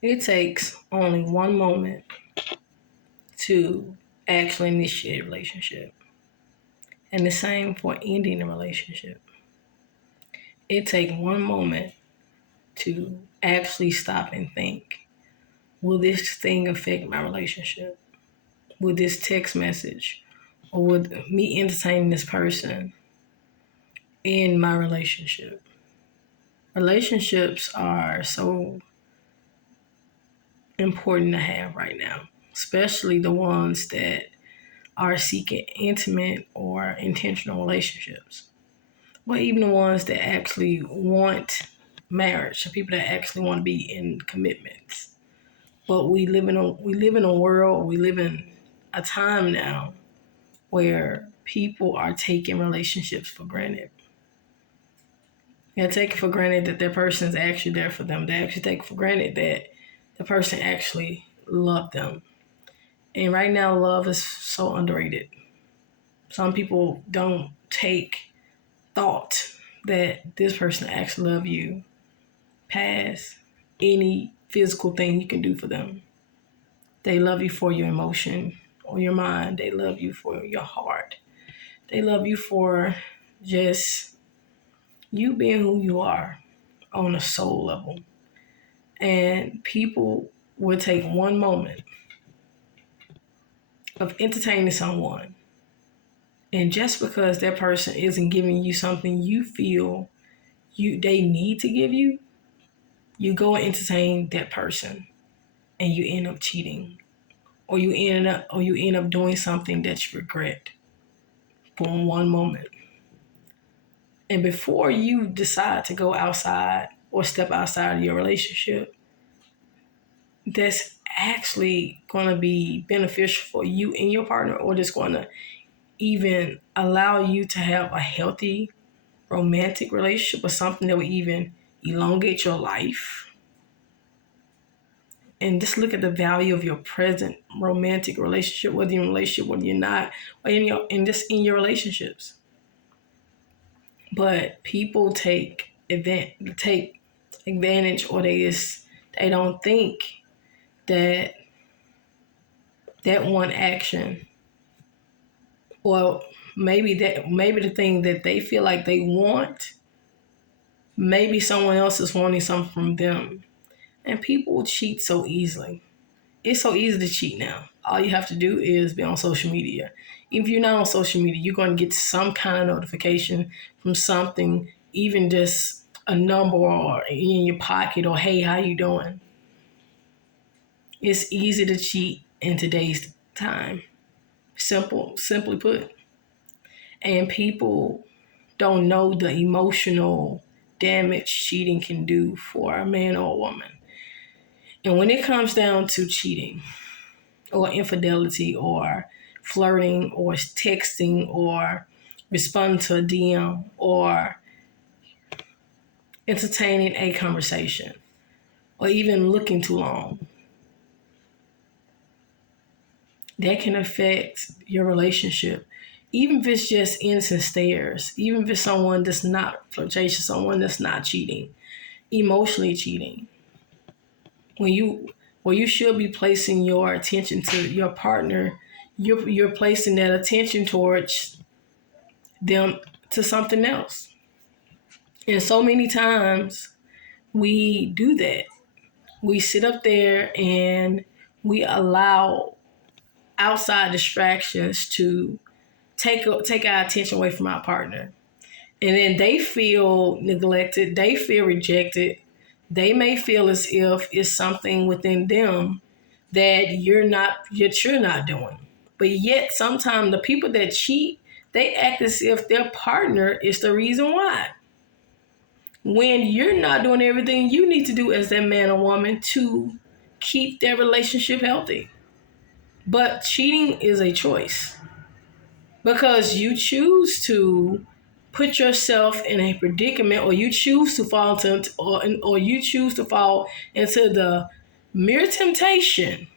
It takes only one moment to actually initiate a relationship. And the same for ending a relationship. It takes one moment to actually stop and think, will this thing affect my relationship? Will this text message or would me entertaining this person in my relationship? Relationships are so important to have right now, especially the ones that are seeking intimate or intentional relationships. But even the ones that actually want marriage, the people that actually want to be in commitments. But we live in a world, we live in a time now where people are taking relationships for granted. They're taking for granted that their person is actually there for them. They actually take for granted that the person actually loved them. And right now, love is so underrated. Some people don't take thought that this person actually loves you past any physical thing you can do for them. They love you for your emotion or your mind. They love you for your heart. They love you for just you being who you are on a soul level. And people will take one moment of entertaining someone, and just because that person isn't giving you something you feel they need to give you, you go and entertain that person and you end up cheating. Or you end up doing something that you regret for one moment. And before you decide to go outside or step outside of your relationship, that's actually going to be beneficial for you and your partner, or just going to even allow you to have a healthy romantic relationship, or something that will even elongate your life. And just look at the value of your present romantic relationship, whether you're in a relationship, whether you're not, or in your relationships. But people take advantage, or they don't think that that one action, or maybe the thing that they feel like they want, maybe someone else is wanting something from them. And people cheat so easily. It's so easy to cheat now. All you have to do is be on social media. If you're not on social media, you're going to get some kind of notification from something, even just a number or in your pocket, or hey, how you doing? It's easy to cheat in today's time. Simply put. And people don't know the emotional damage cheating can do for a man or a woman. And when it comes down to cheating or infidelity or flirting or texting or responding to a DM or entertaining a conversation or even looking too long, that can affect your relationship. Even if it's just innocent stares, even if it's someone that's not flirtatious, someone that's not cheating, emotionally cheating. When you should be placing your attention to your partner, you're placing that attention towards them to something else. And so many times we do that. We sit up there and we allow outside distractions to take our attention away from our partner. And then they feel neglected, they feel rejected. They may feel as if it's something within them that you're not doing. But yet sometimes the people that cheat, they act as if their partner is the reason why. When you're not doing everything you need to do as that man or woman to keep their relationship healthy. But cheating is a choice, because you choose to put yourself in a predicament, or you choose to fall into, or you choose to fall into the mere temptation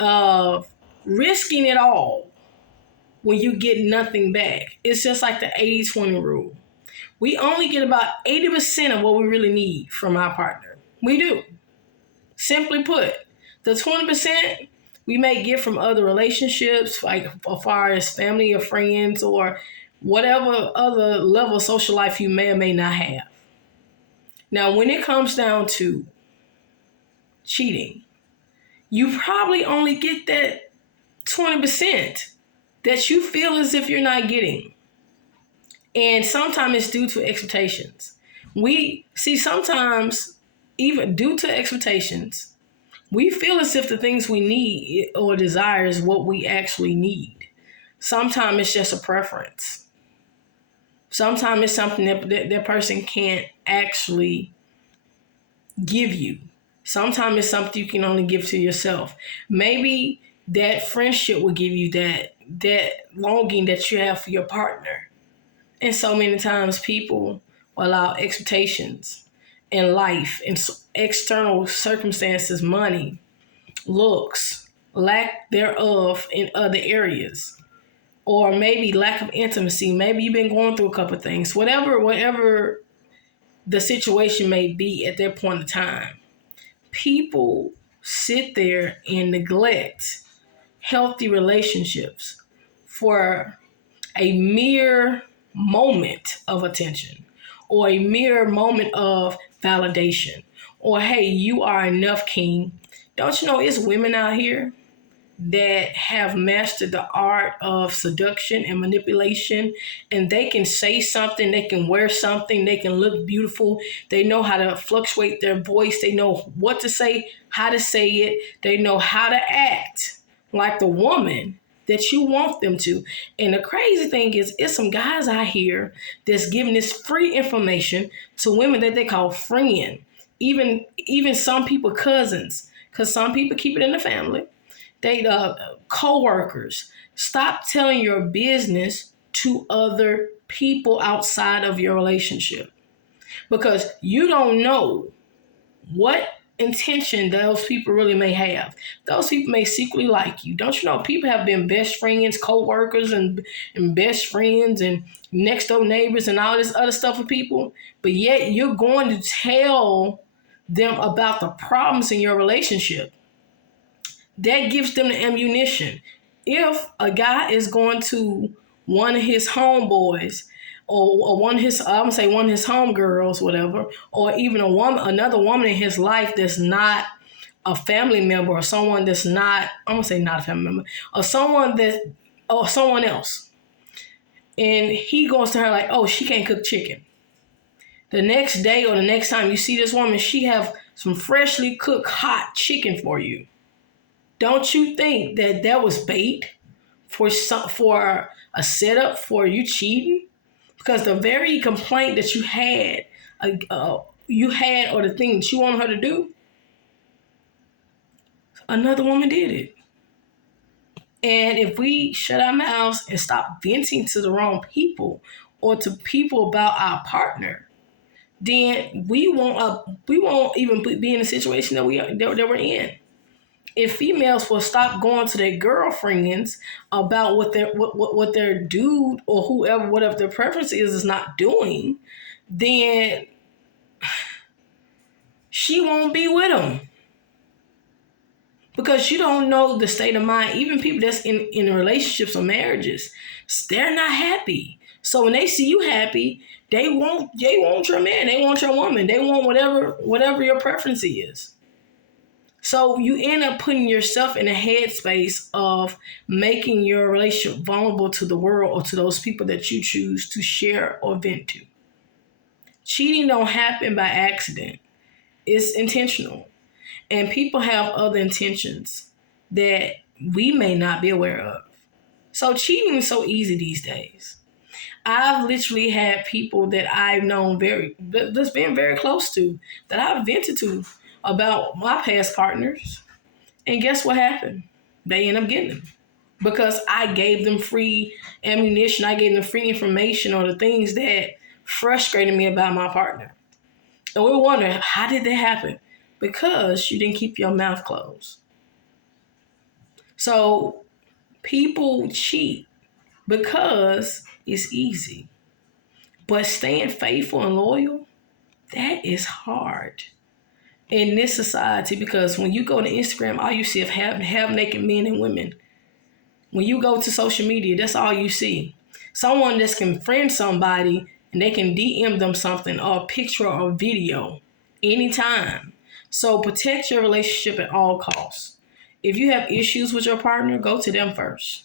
of risking it all when you get nothing back. It's just like the 80-20 rule. We only get about 80% of what we really need from our partner. We do. Simply put, the 20% we may get from other relationships, like as far as family or friends or whatever other level of social life you may or may not have. Now, when it comes down to cheating, you probably only get that 20% that you feel as if you're not getting. And sometimes it's due to expectations. We see sometimes, even due to expectations, we feel as if the things we need or desire is what we actually need. Sometimes it's just a preference. Sometimes it's something that person can't actually give you. Sometimes it's something you can only give to yourself. Maybe that friendship will give you that longing that you have for your partner. And so many times people allow expectations in life and external circumstances, money, looks, lack thereof in other areas, or maybe lack of intimacy. Maybe you've been going through a couple of things. Whatever the situation may be at that point in time, people sit there and neglect healthy relationships for a mere moment of attention or a mere moment of validation or, hey, you are enough, king. Don't you know it's women out here that have mastered the art of seduction and manipulation, and they can say something, they can wear something, they can look beautiful, they know how to fluctuate their voice, they know what to say, how to say it, they know how to act like the woman that you want them to. And the crazy thing is, it's some guys out here that's giving this free information to women that they call friend, even some people cousins, because some people keep it in the family. They co-workers. Stop telling your business to other people outside of your relationship, because you don't know what intention those people really may have. Those people may secretly like you. Don't you know people have been best friends, co-workers, and best friends and next door neighbors and all this other stuff with people, but yet you're going to tell them about the problems in your relationship. That gives them the ammunition. If a guy is going to one of his homeboys or one of his, I'm gonna say one of his homegirls, whatever, or even another woman in his life that's not a family member or someone that's not, I'm gonna say not a family member, or someone else, and he goes to her like, oh, she can't cook chicken. The next day or the next time you see this woman, she have some freshly cooked hot chicken for you. Don't you think that was bait for a setup for you cheating? Because the very complaint that you had, or the thing that you wanted her to do, another woman did it. And if we shut our mouths and stop venting to the wrong people or to people about our partner, then we won't even be in the situation that we're in. If females will stop going to their girlfriends about what their dude or whoever, whatever their preference is not doing, then she won't be with them. Because you don't know the state of mind. Even people that's in relationships or marriages, they're not happy. So when they see you happy, they want your man, they want your woman, they want whatever your preference is. So you end up putting yourself in a headspace of making your relationship vulnerable to the world or to those people that you choose to share or vent to. Cheating don't happen by accident. It's intentional. And people have other intentions that we may not be aware of. So cheating is so easy these days. I've literally had people that I've known that's been very close to, that I've vented to about my past partners. And guess what happened? They end up getting them. Because I gave them free ammunition. I gave them free information on the things that frustrated me about my partner. And we wonder, how did that happen? Because you didn't keep your mouth closed. So people cheat because it's easy. But staying faithful and loyal, that is hard. in this society, because when you go to Instagram, all you see is half naked men and women. When you go to social media, that's all you see. Someone that can friend somebody and they can DM them something or a picture or video anytime. So protect your relationship at all costs. If you have issues with your partner, go to them first.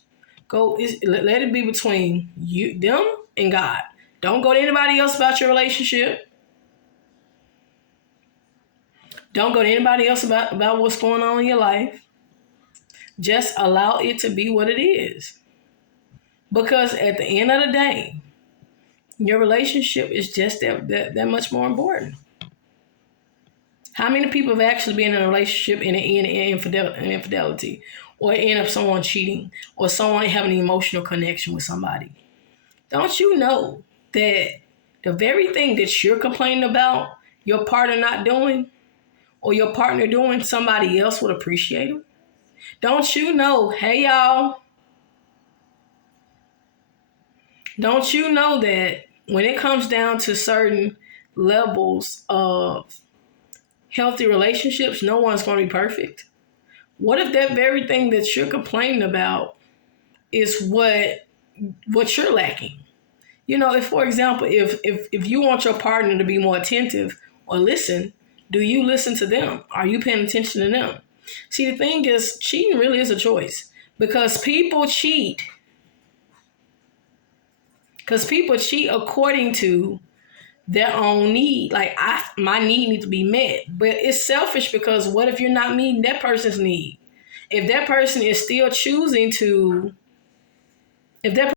Let it be between them and God. Don't go to anybody else about your relationship. Don't go to anybody else about what's going on in your life. Just allow it to be what it is. Because at the end of the day, your relationship is just that much more important. How many people have actually been in a relationship and end in infidelity, or end up someone cheating, or someone having an emotional connection with somebody? Don't you know that the very thing that you're complaining about your partner not doing, or your partner doing, somebody else would appreciate it? Don't you know, hey y'all, don't you know that when it comes down to certain levels of healthy relationships, no one's going to be perfect? What if that very thing that you're complaining about is what you're lacking? You know, if, for example, if you want your partner to be more attentive or listen, do you listen to them? Are you paying attention to them? See, the thing is, cheating really is a choice, because people cheat. Because people cheat according to their own need. Like, my need needs to be met. But it's selfish, because what if you're not meeting that person's need? If that person is still choosing to, if that